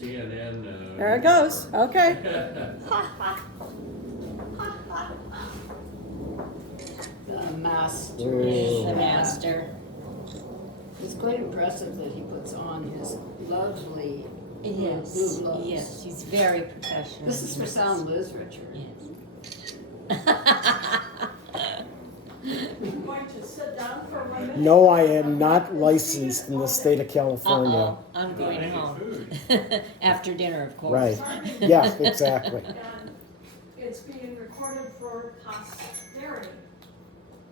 CNN. There it goes. Okay. The master. The master. It's quite impressive that he puts on his lovely Yes, blue gloves. yes, he's very professional. This is for Sound Liz, Richard. Yes. Going to sit down for a minute? No, I am not licensed in the state of California. Uh-oh, I'm going home. After dinner, of course. Right. Yeah, exactly. And it's being recorded for posterity.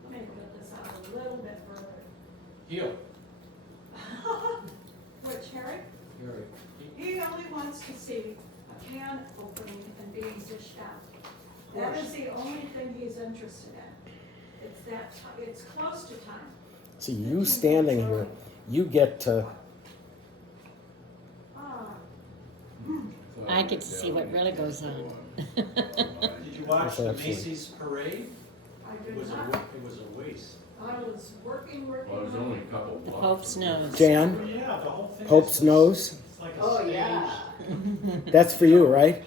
Let me get this out a little bit further. Heel. Which, Harry? He only wants to see a can opening and being dished out. That is the only thing he's interested in. It's that, it's close to time. See, you standing here, you get to, Ah, I get to see what really goes on. Did you watch the Absolutely. Macy's parade? I It did was not. it was a waste. I was working. Well, there's only a couple The blocks. Pope's nose. Jan, Yeah, the whole thing. Pope's is nose, It's like a Oh, stage. yeah. that's for you, right?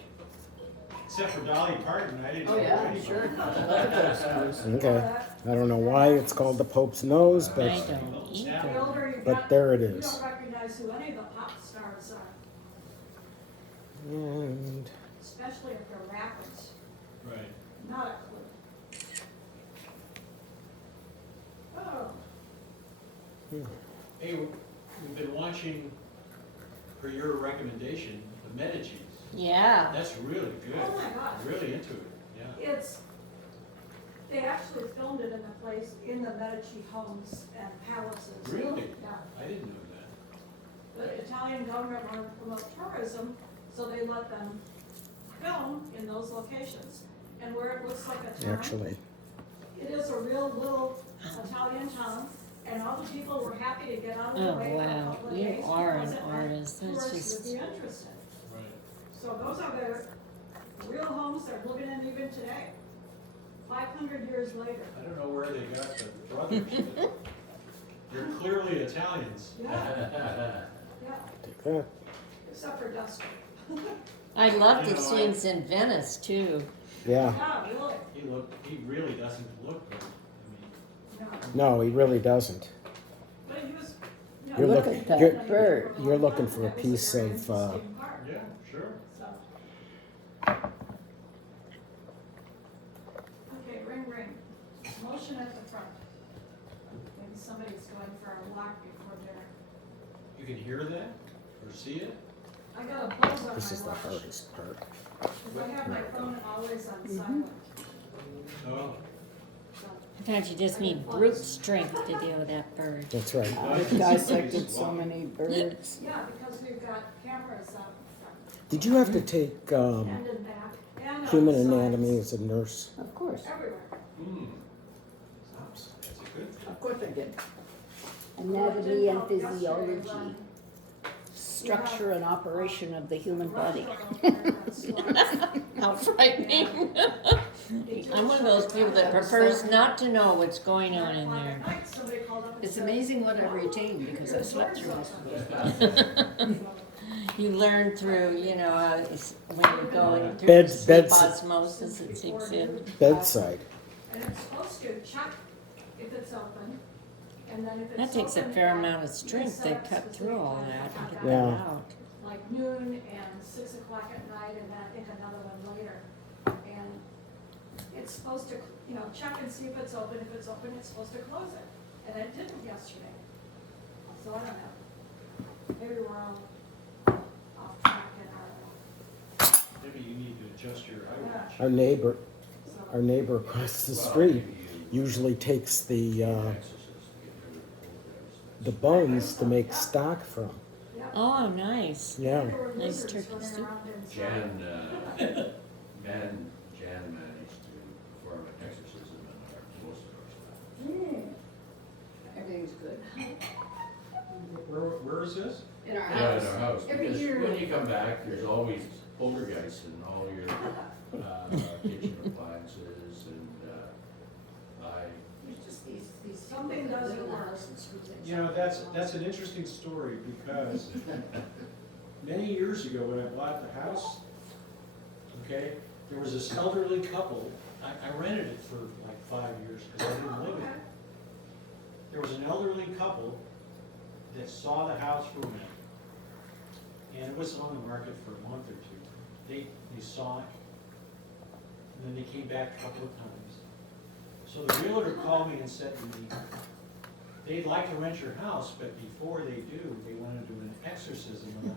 Except for Dolly Parton, I didn't Oh, know yeah, anybody. sure. I Okay. I don't know why it's called the Pope's nose, I but, don't The either. older you but get, there it you is. don't recognize who any of the pop stars are, And especially if they're rappers. Right. Not a clue. Oh, Hey, we've been watching, per your recommendation, the Medicis. Yeah. That's really good. Oh my gosh. Really into it, yeah. they actually filmed it in the place, in the Medici homes and palaces. Really? Yeah. I didn't know that. The Italian government wanted to promote tourism, so they let them film in those locations. And where it looks like a town, actually, it is a real little Italian town, and all the people were happy to get out of the Oh, way for a wow. couple of You days. are because an it meant artist. That's tourists just- would be interested. Right. So those are their real homes they're living in even today, 500 years later. I don't know where they got the brothers, but they're clearly Italians. Yeah, yeah, take that. except for Dusty. I love You the know, scenes in Venice, too. Yeah, Yeah, really, He really doesn't look good. I mean, no. no, he really doesn't. But he was, you know, You're Look looking- at that you're- bird. You're looking for a piece of, yeah, sure. So. Okay, ring, ring. Motion at the front. Maybe somebody's going for a walk before dinner. You can hear that or see it? I got a buzz on this is the my watch, hardest part. because I have my phone always on silent. Oh. So, Sometimes you just need brute strength to deal with that bird. That's right. I've dissected so many birds. yeah, because we've got cameras up front Did you have to take and in back and on human the sides, anatomy as a nurse? Of course. everywhere. Hmm. That's a good thing. Of course I did. Well, it Anatomy did and help yesterday physiology. when Structure and operation of the human body. How frightening. I'm one of those people that prefers not to know what's going on in there. It's amazing what I retain because I slept through it. You learn through, you know, when you're going through Bed- sleep beds- osmosis, it sinks in. Bedside. And it's supposed to check if it's open, and then if it's open. That takes a fair at- amount of strength to cut through all that and get that Yeah. out. Like noon and 6 o'clock at night, and then I think another one later. And it's supposed to, you know, check and see if it's open. If it's open, it's supposed to close it. And it didn't yesterday. So I don't know. Maybe we're all off track and I don't Maybe you need to adjust your know. iWatch. Yeah, so. Our neighbor across the street usually takes the buns to make stock from. Yeah. Oh, nice. Yeah. There were Nice lizards turkey running soup. around inside. Jan managed to perform an exorcism in most of our stuff. Everything's good. Where is this? In our Yeah, in our house, Every because year. when you come back, there's always poltergeists in all your, kitchen appliances and, There's just these Something doesn't work. You know, that's an interesting story because many years ago when I bought the house, okay, there was this elderly couple, I rented it for like 5 years because I didn't live in it. There was an elderly couple that saw the house for rent, and it was on the market for a month or two. They saw it, and then they came back a couple of times. So the realtor called me and said to me, they'd like to rent your house, but before they do, they want to do an exorcism of the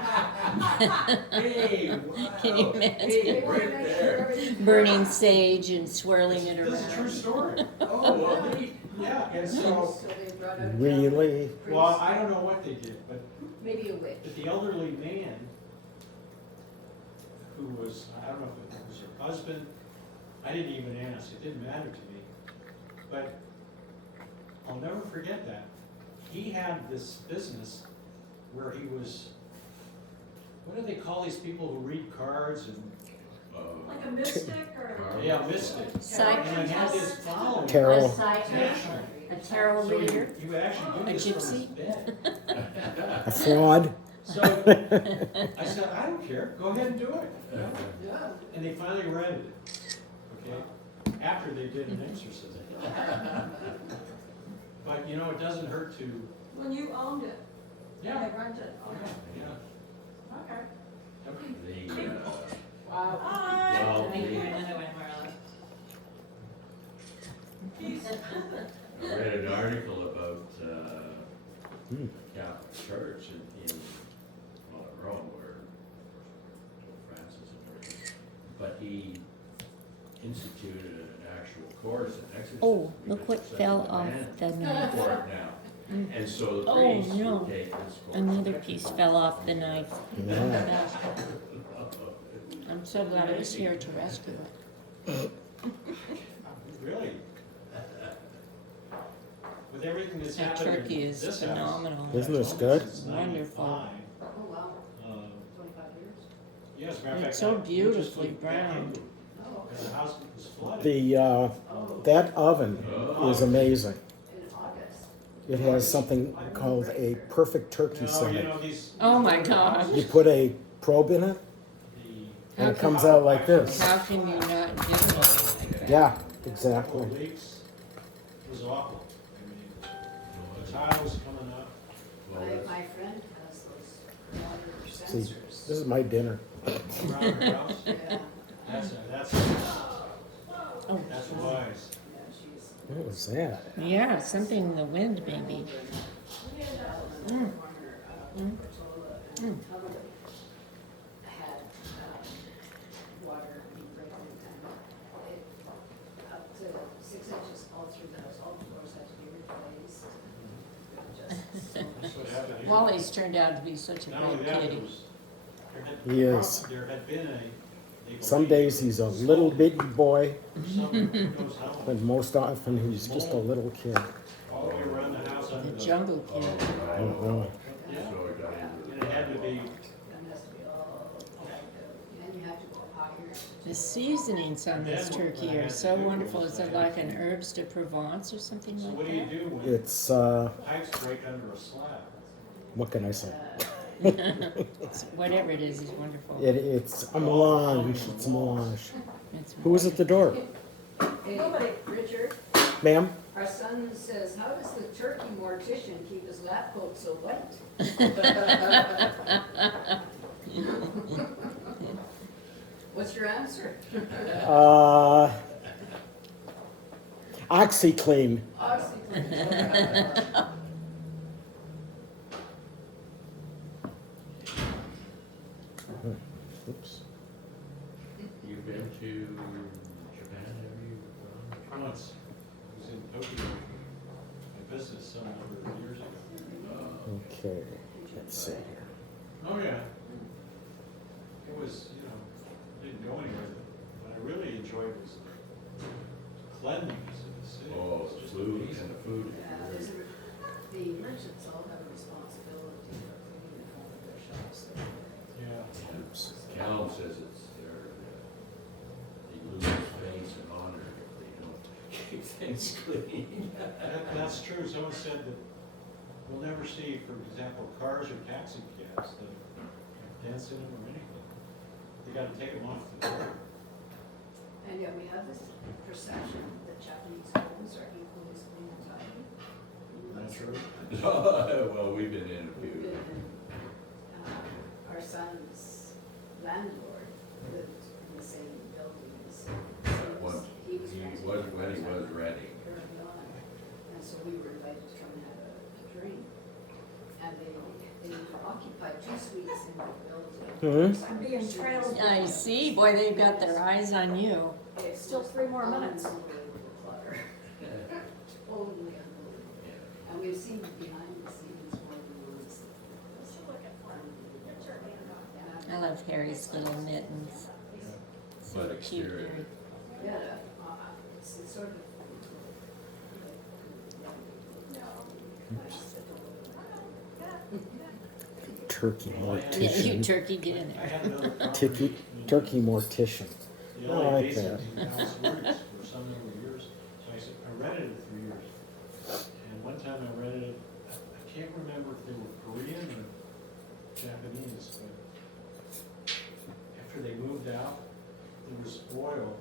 house. Hey, wow. Can you imagine? Hey, They wanna right make sure there. everything's Burning fine. sage and swirling it This is a true around. story. Oh, well, yeah, and so, So they brought out. Really? well, I don't know what they did, but Maybe a witch. the elderly man, who was, I don't know if it was her husband, I didn't even ask, it didn't matter to me. But I'll never forget that. He had this business where he was, what do they call these people who read cards and, Like a mystic or? yeah, mystic. Psych- And he had this following. Tarot. A psychic, nationally. a tarot So reader. you would actually do A this from his gypsy? bed. A fraud? So I said, I don't care, go ahead and do it. You know? Yeah. And they finally rented it, okay, after they did an exorcism. But, you know, it doesn't hurt to, When you owned it? yeah, They rented, okay, yeah. okay. The, Wow. Hi. well, Thank you, the- another one, Marla. I read an article about, Hmm. Catholic Church in well, Rome, where Pope Francis and everything. But he instituted an actual course in exercise. Oh, look because what it's such fell a off demand the knife. for it now. And so the Oh, priests no. would take this course. Another piece fell off the knife. Yeah. I'm so glad I was here to rescue it. Really? With everything that's That happened turkey in is this house. phenomenal. Isn't this good? Since Wonderful. 95, Oh, wow. 25 years? Yes, as a matter of It's fact, so we just beautifully moved back browned. into it, Oh, because the house was flooded. That oven is amazing. in August. It has something called a perfect turkey No, you setting. know, these. Oh my gosh. You put a probe in it, The- and it comes out like this. How can you not do something like that? Yeah, couple exactly. of leaks, it was awful. I mean, the tile was coming up. Well, My that's- friend has those water See, sensors. this is my dinner. Around the house. Yeah, That's Oh, wise. yeah, she's. What was that? yeah, something in the wind maybe. Corner, Mm. Portola Mm. and Cumberland had, water breaking and it, up to 6 inches all through the house, all the floors had to be replaced. Just so That's what happened here. Wally's turned out to be such a Not only great that, kitty. there was, He is. there had been a. they Some believe days he's a little bitty boy, for some, who knows how long, and most often he's just a little kid. all the way around the house under The the. jungle kid. I don't know. Yeah, So I got into and it had to be, that has to be all, and you have to go higher. The seasonings on this turkey are so wonderful. Is it like an herbs de Provence or something so like what do you that? do when It's, pipes break under a slab? what can I say? It's, whatever it is wonderful. It's a melange, it's a melange. It's Who is at the door? Hey, Richard, Ma'am? our son says, how does the turkey mortician keep his lab coat so white? What's your answer? OxyClean. OxyClean. Oops. You've been to Japan, have you? Once, I was in Tokyo, I visited some number of years ago. Okay, let's see here. Oh, yeah. It was, you know, didn't go anywhere, but what I really enjoyed was the cleanliness of the city. Oh, It was the just food, amazing. and the food is Yeah, very. the merchants all have a responsibility for cleaning all of their shops. Yeah. Oops. Callum says it's their, they lose face and honor if they don't keep things clean. That's true. Someone said that we'll never see, for example, cars or taxi cabs that have dents in them or anything. They gotta take them off the road. And yet we have this perception that Japanese homes are equally as clean and tidy. Not true? Well, we've been in a We've few. been in, our son's landlord lived in the same building as, When he was renting. when he was renting. Early on, and so we were invited to come and have a drink. And they occupied 2 suites in the building. Mhm. I'm being trailed. I see, boy, they've got their eyes on you. It's Still 3 more minutes. Unbelievable clutter. Totally unbelievable. And we've seen behind the scenes more than once. Let's look at one. Get your hand on. I love Harry's little mittens. So But cute, exterior. Harry. Yeah, it's sort of. Turkey Yeah, you mortician. turkey, get in I there. had another property Turkey, in turkey mortician. the I LA like basin that. in Dallas Morris for some number of years. So I said, I rented it for years. And one time I rented it, I can't remember if they were Korean or Japanese, but after they moved out, there was oil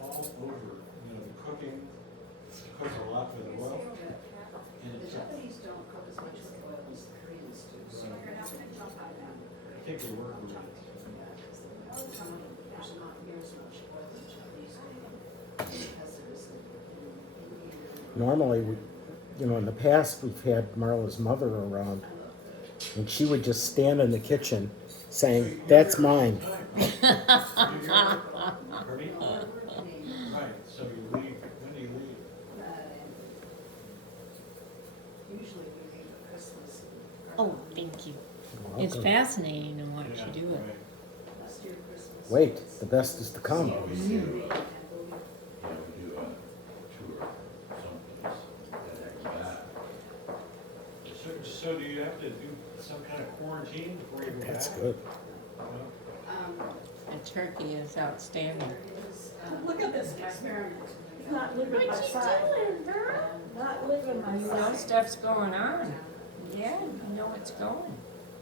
all over, you know, the cooking, they cook a lot with oil. And The it's, Japanese don't cook as much with oil as the Koreans do, so. Right. You're not gonna jump on them. I think they were Koreans. Yeah, 'cause there's not near as much oil in Japanese cooking as there is in Indian. Normally, you know, in the past, we've had Marla's mother around, I love and she would just stand in the kitchen So saying, you're "That's there all mine." the time, right? You're there- Pardon me? the, we're Canadian. Right, so you leave, when do you leave? Usually we leave at Christmas. Oh, thank you. You're It's welcome. fascinating to watch Yeah, you do it. right. Last year Christmas. Wait, the best is to come. Oh, we See do, you in Cambodia. yeah, we do a tour someplace and then come back. So do you have to do some kind of quarantine before you go back? That's good. No? A turkey is outstanding. There is, Look at this guy. experiment. He's not leaving my side. Not leaving my You know side. stuff's going on. Yeah, you know what's going.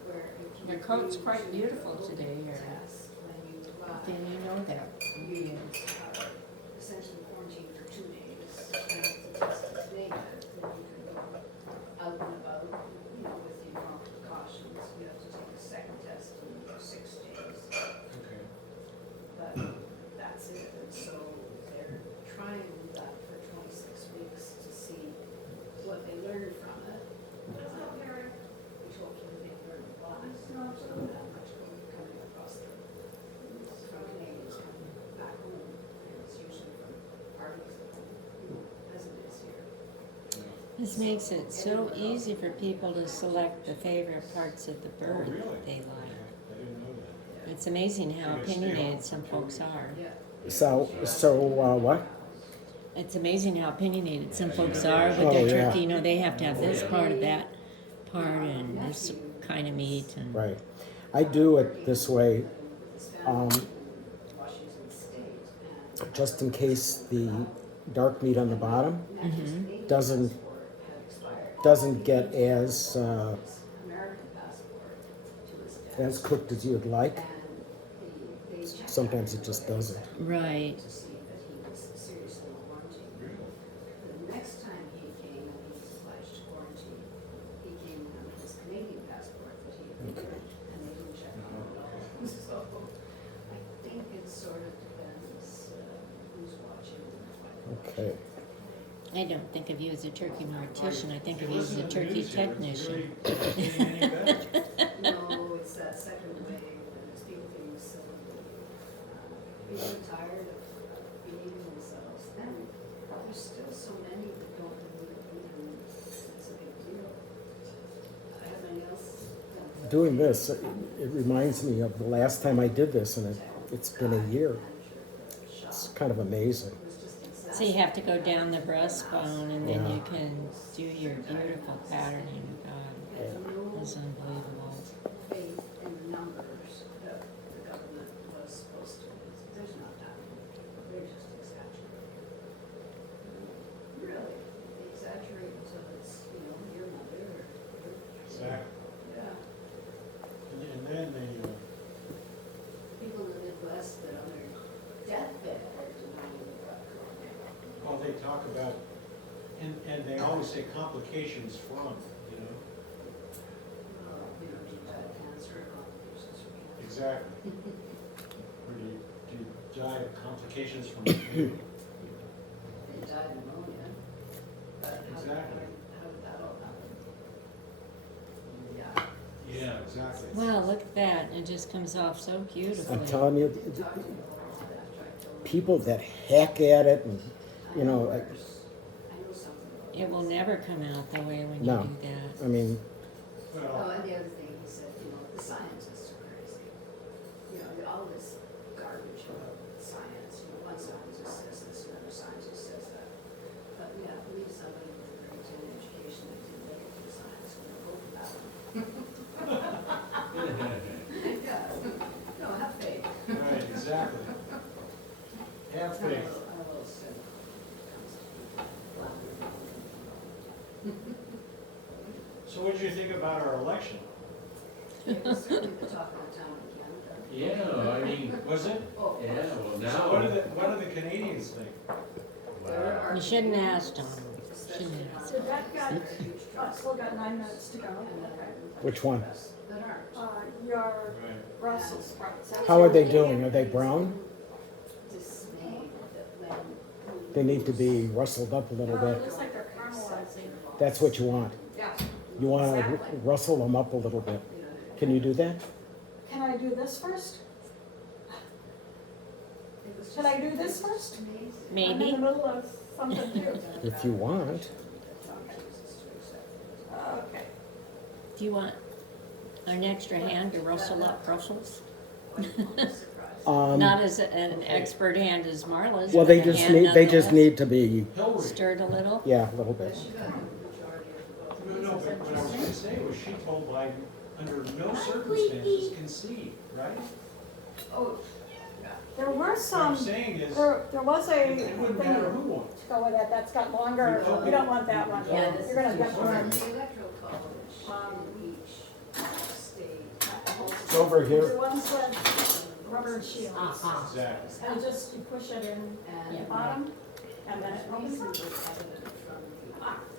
Where it can Your coat's be quite two beautiful today, Harry. tests when you Then you know that. you are essentially quarantined for 2 days. And if the test is negative, then you can go out and about, you know, with your normal precautions. You have to take a second test in 6 days. Okay. But that's it, and so they're trying that for 26 weeks to see what they learn from it. Which hopefully they learn a lot, so not that much coming across from Canadians coming back home, and it's usually from parties at home, as it is here. This makes it so easy for people to select the favorite parts of the bird really? they like. I didn't know that. It's amazing how opinionated some folks are. Yeah. So, what? It's amazing how opinionated some folks are with Oh, their yeah. turkey. You know, they have to have this part of that part and this kind of meat and. Right. I do it this way, With his family in Washington State, just in case the dark meat on the bottom Mhm. doesn't had expired. doesn't get as American passport to his dad. as cooked as you would like. And they checked Sometimes it just doesn't. Right. to see that he was seriously in quarantine. The next time he came and he was obliged to quarantine, he came with his Canadian passport that he had Okay. and they didn't check him at all. So I think it sort of depends who's watching and what. Okay. I don't think of you as a turkey mortician. I think If of you you as a listen to the turkey news here, it's technician. really getting any better. No, it's that second wave, and it's people being silly. People are tired of beating themselves, and there's still so many that don't believe even it's a big deal. Everybody else. Doing this, it reminds me of the last time I did this, and it's been a year. It's kind of amazing. So you have to go down the breastbone and then Yeah. you can do your beautiful patterning. God, it's unbelievable. Faith in the numbers that the government was supposed to, there's not that many people, they're just exaggerating. Really, they exaggerate until it's, you know, your mother talk about, and they always say complications from, you know? Do you die of cancer or complications from cancer? Exactly. Or do you die of complications from the flu? They died of pneumonia, but Exactly. how did that all happen? Yeah. Yeah, exactly. Wow, look at that, it just comes off so beautifully. I'm telling you, Talk to me after I killed them. people that hack at it and, you know, I know something about It will never come out the way when you No. do that. I mean, Oh, Well, and the other thing he said, the scientists are crazy. All this garbage about science, one scientist says this, another scientist says that. But yeah, believe somebody with a great education that didn't make it through science, and they're hoping that one. Yeah, no, have faith. right, exactly. Have I'm a faith. little- I'm a little cynical when it comes to people flapping around. So what did you think about our election? It was certainly the talk of the town in Canada. Yeah, I mean, Was it? Oh, yeah, well, So now. what do the Canadians think? Wow. You shouldn't ask, Tom. Especially Shouldn't on- ask. So that got, Huge oh, trucks. still got 9 minutes to go. And then Okay. which one? that aren't. Your Right. Brussels sprouts. That's How are they what- doing? Are they brown? Dismayed that when. They need to be rustled up a little Oh, it bit. looks like they're caramelizing. That's what you want. Yeah. You want to Exactly. rustle them up a little bit. You know, Can you do that? Can I do this first? it was Can just- I do this first? Amazing. I'm in Maybe. the middle of something too. If you want. That Tom chooses to accept it. Okay. Do you want an extra hand to rustle up Brussels? Quite surprised. Not as an expert hand as Marla's. Well, but they a just hand need, they just nonetheless. need to be, Hillary. Stirred a little. yeah, a little But bit. she got the majority of the vote. No, but what I was gonna say was she told Biden, under no circumstances concede, right? Oh, yeah. There were What I'm some, saying is, there was a it thing wouldn't matter who to won. go with it, that's got longer, we don't want that one. Yeah, this You're gonna is get just one. on the electoral college in each state. It's over here. The ones with rubber shields. Uh-huh. Exactly. And just, you push it in And the bottom, and then it opens reasonably up. evident from the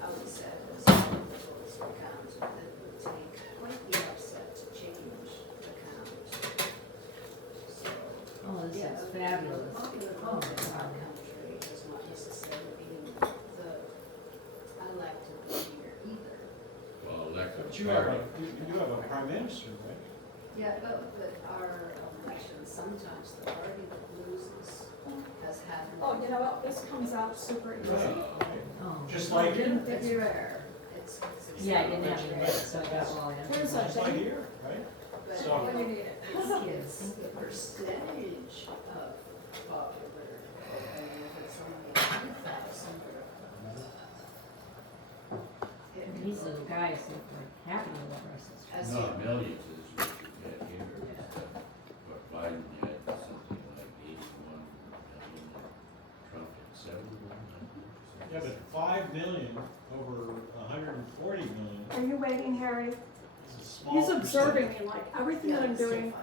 outset as to the votes were counted, that it would take quite the upset to change the count. So, Oh, this yeah, is the fabulous. popular Oh, vote in our wow. country does not necessarily mean the elected leader either. Well, elected But you have party. you have a prime minister, right? Yeah, but our elections, sometimes the party that loses has had. Oh, you know what, this comes out super easy. Right. Oh. Just like here. It's rare. It's. Yeah, I didn't have to read it, so I got all in. Here's a Just like thing, here, right? But So- when you need it. it's the percentage of popular, and if it's only 10,000. These little guys look like happy little Brussels. As No, you, millions is what you get here. But Biden had something like 81 million, and Trump had 71. Yeah, but 5 million over 140 million Are you waiting, Harry? is a small He's observing percentage. me like everything that I'm still doing 5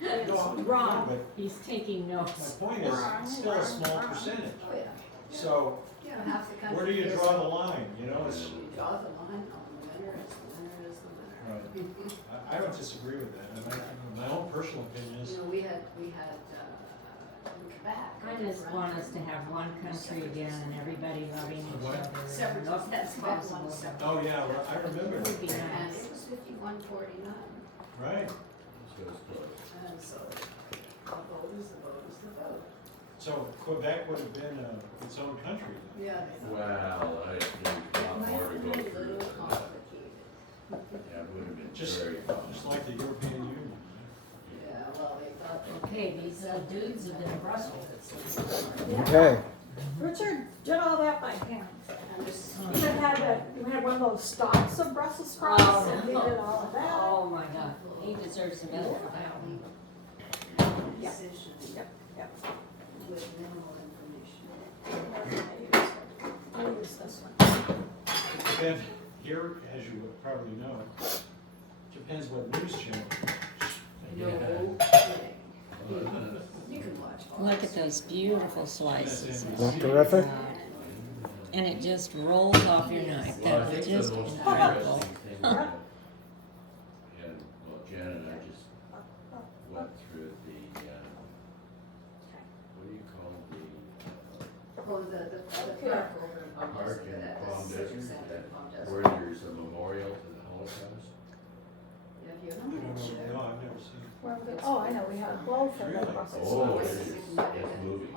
million. No, I'm- is wrong. But He's taking my notes. point is, it's still a small percentage. Oh, yeah. So Half the country. where do you is- draw the line, you know, it's, You draw the line on the winner is the winner is the winner. right. I don't disagree with that. My own personal opinion is, We had, in Quebec. I just want us to have one country again and everybody loving each What? other. Separate- And if that's Quebec possible. won separate. oh yeah, well, I remember It would be that, And nice. it was 51-49, right? So it's close. and so the vote is the vote is the vote. So Quebec would have been its own country. Yeah. Well, I think a lot more to go Might be a through. little than that. complicated. Yeah, it would have been Just, very just like the European Union. Yeah, well, they thought. Okay, these dudes have been in Brussels. Okay. Richard did all that by hand. And this, He even had one of those stalks of Brussels sprouts, and he did all of that. Oh my God, he deserves a medal for that one. decision Yep, yep. with minimal information. I'll use this one. Then, here, as you would probably know, depends what news channel. No Yeah. kidding. You can watch all Look this. at those beautiful slices. That's Not terrific? God. and it just rolls off your knife. Well, That I was think just the most incredible. interesting thing, and, well, Jen and I just went through the, what do you call Oh, the park over in Palm Park Desert, in at Palm the civic Desert, center in Palm the, Desert. where there's a memorial to the Holocaust? Have you? I don't know, no, I've never seen Where we- Oh, I know, we had a glow for Really? buses. Oh, it is, it's moving.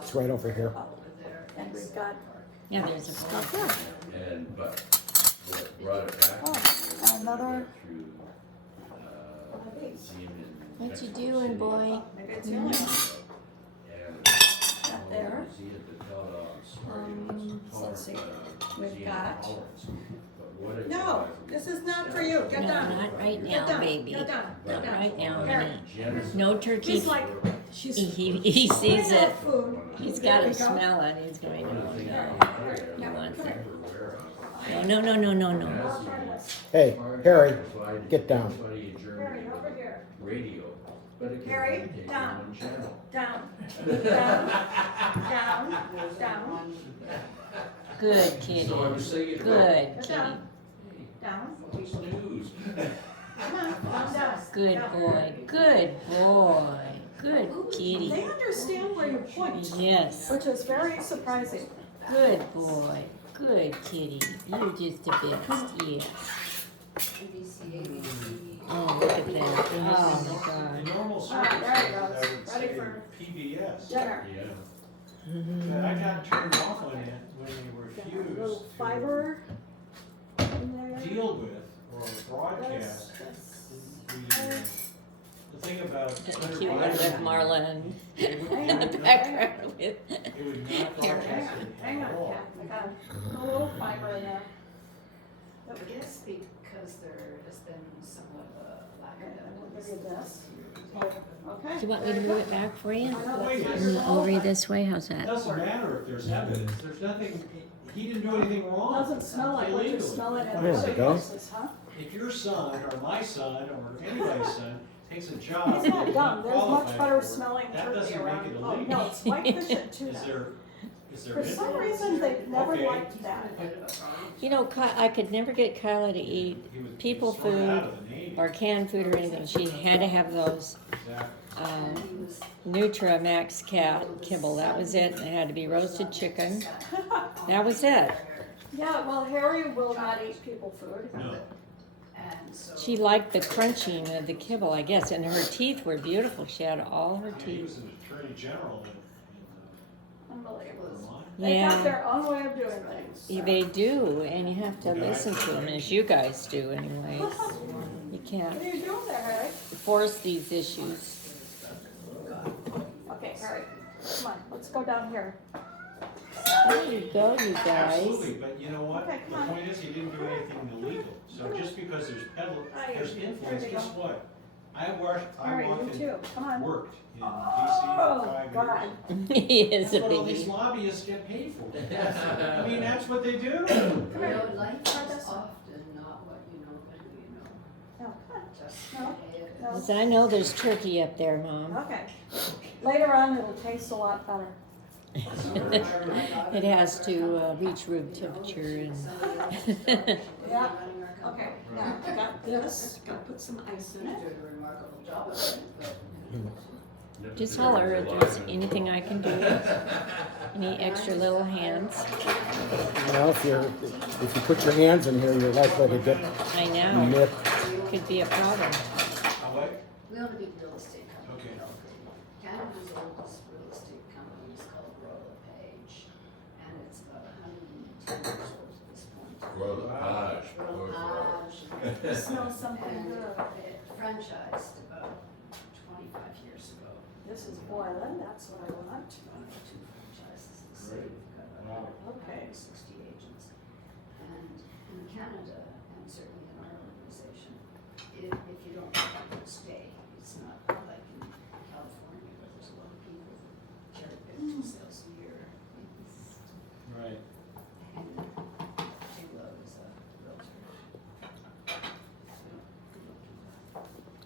It's right over here. And we've got, Yeah, there's a stuff ball. there. And, but what brought it back Oh, was and another- I went through, One of these. seeing in What you Mexico doing, City, boy? Maybe it's the only one. And Got there. museum that held on Let's see. We've museum got- tolerance. But what it No, was, this is not for you. Get No, done. not right Get now, done. baby. Get done. Get Not done. right now, Here. honey. genocide. No turkey. He's like, she's. He sees it. Food. He's There got we to go. smell it. He's going, One of the oh, things no. I He wants it. remember No, no, no, no, no, no. Hey, Harry, get down. Somebody in Harry, Germany over here. radio, but it could Harry, only take down. one channel. Down. Down. Down. Good kitty. So I was thinking about, Good Get kitty. down. Down. what's news? Come on. Calm down. Good Down. boy. Good boy. Good They kitty. understand where you point, Yes. which is very surprising. Good boy. Good kitty. You're just the best. Yes. Oh, look at that. Oh my God. In normal Ah, there it circumstances, goes. I would Ready say for PBS. dinner. Yeah. But I got turned off on it when they Got a little refused fiber in there. to deal with or broadcast the thing about. Cute one with Marlon in the background with. It would not broadcast it Hang at on, all. Kat, I got a little fiber in there. I guess because there has been somewhat of a lack of I'll evidence. give you this. Okay. Do you want me to move it back for you? Wait, Over this way? How's it that? doesn't matter if there's evidence, there's nothing, he didn't do anything wrong. Doesn't smell like what you Illegally. smell it in There we other go. places, huh? If your son, or my son, or anybody's son, takes a job. It's that not he's dumb, there's much qualified better for, smelling that turkey doesn't make around. it Oh, illegal. no, it's whitefish and Is tuna. there For some influence? reason, they've never Okay. liked that. You know, I could never get Kyla to eat He was people thrown food out of the Navy. or canned food or anything. She had to have those Exactly. Nutra Max Cat kibble. That was it. It had to be roasted chicken. That was it. Yeah, well, Harry will not eat people food. No, And so. She liked the crunching of the kibble, I guess, and her teeth were beautiful. She had all her he teeth. was an attorney general Unbelievable. in Vermont. They got Yeah, their own way of doing things. they do, and you have to listen to them, as you guys do, anyways. You can't What are you doing there, Harry? force these issues. Okay, Harry, come on, let's go down here. There you go, you guys. Absolutely, but you know what? Okay, The come on. point is, he didn't do anything illegal. So just because there's influence, There you guess go. what? I Harry, you often too, come on. worked in DC for Oh, 5 God. years. He is a That's what all these biggie. lobbyists get paid for. I mean, that's what they do. You know, life is often not what you know, but who you know. No, come on. Just No, say it no. is. 'Cause I know there's turkey up there, Mom. Okay. Later on, it'll taste a lot better. It has to reach room temperature and. Yeah. Okay, now, I got this, gotta put some ice in it. Did a remarkable job of it, but Just holler if there's anything I can do. Any extra little hands. You know, if you put your hands in here, you're likely to get I know, nipped. could be a problem. What? we own a big real estate company. Okay. Canada's oldest real estate company is called Royal LePage, and it's about 110 years old at this point. Royal LePage, Royal Royal- LePage. Smells something And good. it franchised about 25 years ago. This is boiling, that's what I want. Two franchises in the city. Great. We've got Wow. about Okay. 60 agents. And in Canada, and certainly in our organization, if you don't like it, you stay. It's not like in California where there's a lot of people who cherry pick 2 sales a year. It's- Right. And J-Lo is a realtor.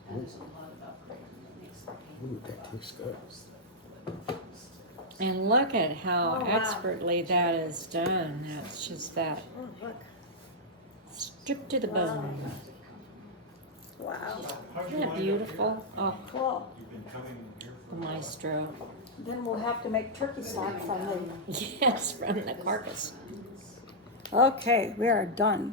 And there's a lot of upgrading that makes the paint. Ooh, that tastes good. And look at how Oh, wow. expertly that is done. That's just that Oh, look. stripped to the bone. Wow. How'd you Isn't that wind up beautiful? Oh, here? Cool. You've been coming here the for a while. maestro. Then we'll have to make turkey stock from the. Yes, from the carcass. Okay, we are done.